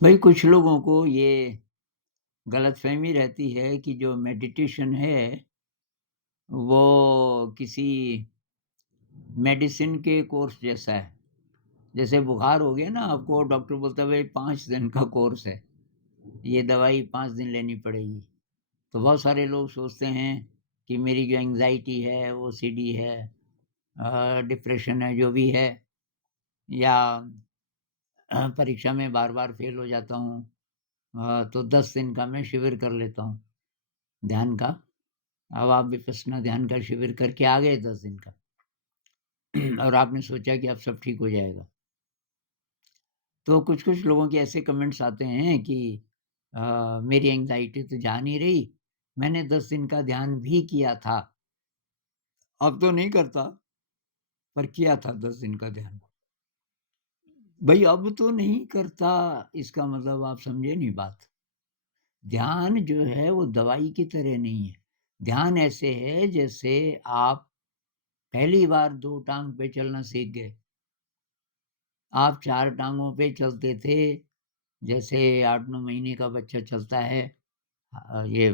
भाई कुछ लोगों को ये गलतफ़हमी रहती है कि जो मेडिटेशन है, वो किसी मेडिसिन के कोर्स जैसा है। जैसे बुखार हो गया ना आपको डॉक्टर बोलता है भाई 5 दिन का कोर्स है, ये दवाई 5 दिन लेनी पड़ेगी। तो बहुत सारे लोग सोचते हैं कि मेरी जो एंग्ज़ायटी है, ओसीडी है, डिप्रेशन है, जो भी है या परीक्षा में बार-बार फ़ेल हो जाता हूँ, तो 10 दिन का मैं शिविर कर लेता हूँ ध्यान का। अब आप विपश्यना ध्यान का शिविर करके आ गए 10 दिन का और आपने सोचा कि अब सब ठीक हो जाएगा। तो कुछ-कुछ लोगों के ऐसे कमेंट्स आते हैं कि मेरी एंग्ज़ायटी तो जा नहीं रही, मैंने 10 दिन का ध्यान भी किया था, अब तो नहीं करता, पर किया था 10 दिन का ध्यान। भई अब तो नहीं करता, इसका मतलब आप समझे नहीं बात। ध्यान जो है वो दवाई की तरह नहीं है। ध्यान ऐसे है जैसे आप पहली बार 2 टाँग पे चलना सीख गए। आप 4 टाँगों पे चलते थे, जैसे 8-9 महीने का बच्चा चलता है ये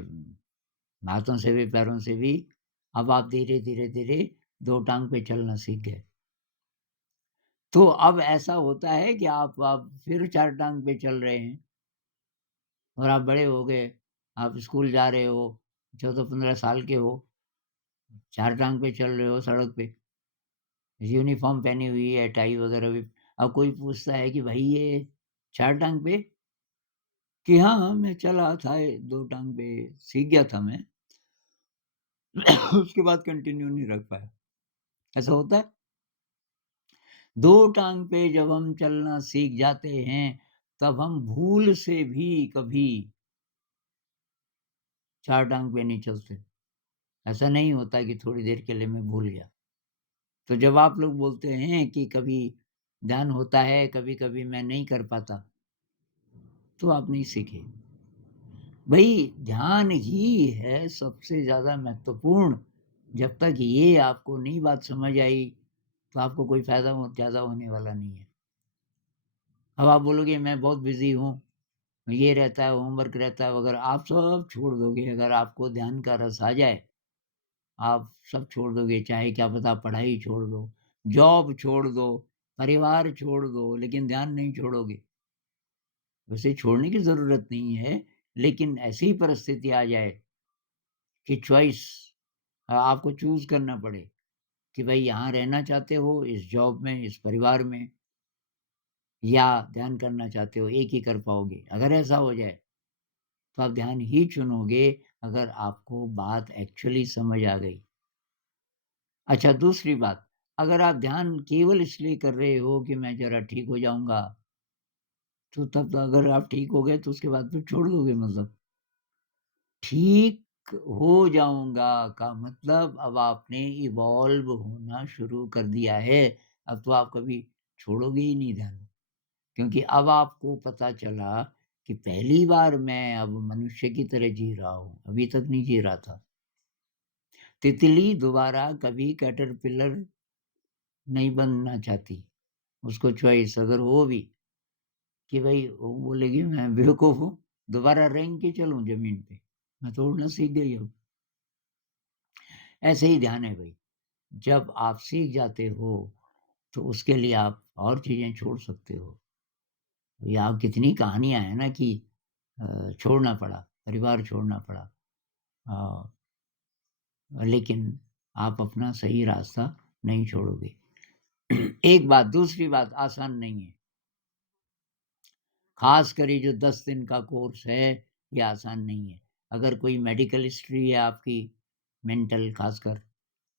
हाथों से भी, पैरों से भी। अब आप धीरे, धीरे, धीरे 2 टाँग पे चलना सीख गए। तो अब ऐसा होता है कि आप फिर 4 टाँग पे चल रहे हैं और आप बड़े हो गए, आप स्कूल जा रहे हो, 14-15 साल के हो, 4 टाँग पे चल रहे हो सड़क पे, यूनिफ़ॉर्म पहनी हुई है, टाई वगैरह भी। अब कोई पूछता है कि भई ये 4 टाँग पे? कि हाँ, हाँ, मैं चला था 2 टाँग पे, सीख गया था मैं। उसके बाद कंटिन्यू नहीं रख पाया। ऐसा होता है? 2 टाँग पे जब हम चलना सीख जाते हैं, तब हम भूल से भी कभी 4 टाँग पे नहीं चलते। ऐसा नहीं होता कि थोड़ी देर के लिए मैं भूल गया। तो जब आप लोग बोलते हैं कि कभी ध्यान होता है, कभी-कभी मैं नहीं कर पाता, तो आप नहीं सीखे। भई ध्यान ही है सबसे ज़्यादा महत्वपूर्ण। जब तक ये आपको नहीं बात समझ आई, तो आपको कोई फ़ायदा हो ज़्यादा होने वाला नहीं है। अब आप बोलोगे मैं बहुत बिज़ी हूँ, ये रहता है, होमवर्क रहता है वगैरह, आप सब छोड़ दोगे अगर आपको ध्यान का रस आ जाए, आप सब छोड़ दोगे, चाहे क्या पता पढ़ाई छोड़ दो, जॉब छोड़ दो, परिवार छोड़ दो, लेकिन ध्यान नहीं छोड़ोगे। वैसे छोड़ने की ज़रूरत नहीं है, लेकिन ऐसी परिस्थिति आ जाए कि चॉइस आपको चूज़ करना पड़े कि भई यहाँ रहना चाहते हो इस जॉब में, इस परिवार में या ध्यान करना चाहते हो, एक ही कर पाओगे। अगर ऐसा हो जाए, तो आप ध्यान ही चुनोगे अगर आपको बात एक्चुअली समझ आ गई। अच्छा दूसरी बात, अगर आप ध्यान केवल इसलिए कर रहे हो कि मैं ज़रा ठीक हो जाऊँगा, तो तब अगर आप ठीक हो गए तो उसके बाद फिर छोड़ दोगे मतलब। ठीक हो जाऊँगा का मतलब अब आपने इवॉल्व होना शुरू कर दिया है। अब तो आप कभी छोड़ोगे ही नहीं ध्यान। क्योंकि अब आपको पता चला कि पहली बार मैं अब मनुष्य की तरह जी रहा हूँ, अभी तक नहीं जी रहा था। तितली दोबारा कभी कैटरपिलर नहीं बनना चाहती। उसको चॉइस अगर हो भी कि भई वो बोलेगी मैं बेवकूफ़ हूँ, दोबारा रेंग के चलूँ ज़मीन पे, मैं तो उड़ना सीख गई अब। ऐसे ही ध्यान है भई। जब आप सीख जाते हो, तो उसके लिए आप और चीज़ें छोड़ सकते हो। या कितनी कहानियाँ हैं ना कि छोड़ना पड़ा, परिवार छोड़ना पड़ा। अ, लेकिन आप अपना सही रास्ता नहीं छोड़ोगे। एक बात, दूसरी बात आसान नहीं है। ख़ासकर ये जो 10 दिन का कोर्स है, ये आसान नहीं है। अगर कोई मेडिकल हिस्ट्री है आपकी, मेंटल ख़ासकर,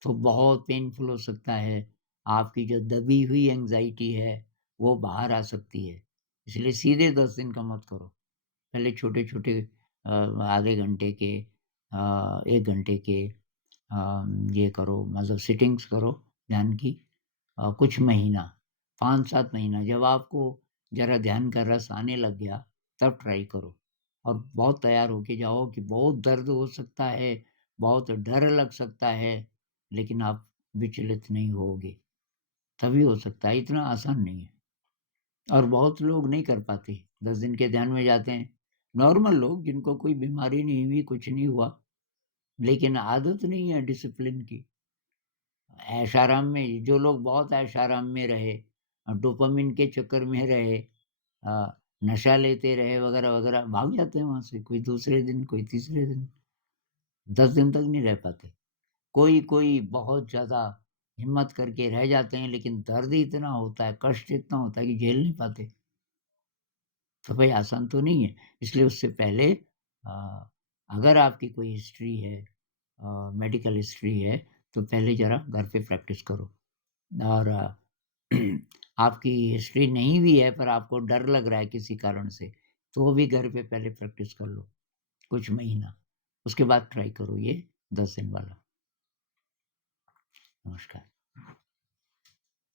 तो बहुत पेनफुल हो सकता है। आपकी जो दबी हुई एंग्ज़ायटी है, वो बाहर आ सकती है। इसलिए सीधे 10 दिन का मत करो। पहले छोटे-छोटे आधे घंटे के 1 घंटे के ये करो मतलब सिटिंग्स करो ध्यान की कुछ महीना, 5-7 महीना जब आपको ज़रा ध्यान का रस आने लग गया, तब ट्राई करो और बहुत तैयार होके जाओ कि बहुत दर्द हो सकता है, बहुत डर लग सकता है, लेकिन आप विचलित नहीं होगे। तभी हो सकता है, इतना आसान नहीं है। और बहुत लोग नहीं कर पाते, 10 दिन के ध्यान में जाते हैं। नॉर्मल लोग जिनको कोई बीमारी नहीं हुई, कुछ नहीं हुआ, लेकिन आदत नहीं है डिसिप्लिन की। ऐश-आराम में जो लोग बहुत ऐश-आराम में रहे, डोपामाइन के चक्कर में रहे, नशा लेते रहे वगैरह-वगैरह, भाग जाते हैं वहाँ से, कोई दूसरे दिन, कोई तीसरे दिन, 10 दिन तक नहीं रह पाते। कोई-कोई बहुत ज़्यादा हिम्मत करके रह जाते हैं, लेकिन दर्द ही इतना होता है, कष्ट इतना होता है कि झेल नहीं पाते। तो भाई आसान तो नहीं है, इसलिए उससे पहले अ, अगर आपकी कोई हिस्ट्री है, मेडिकल हिस्ट्री है, तो पहले ज़रा घर पे प्रैक्टिस करो। और आपकी हिस्ट्री नहीं भी है पर आपको डर लग रहा है किसी कारण से, तो वो भी घर पे पहले प्रैक्टिस कर लो, कुछ महीना। उसके बाद ट्राई करो ये 10 दिन वाला। नमस्कार।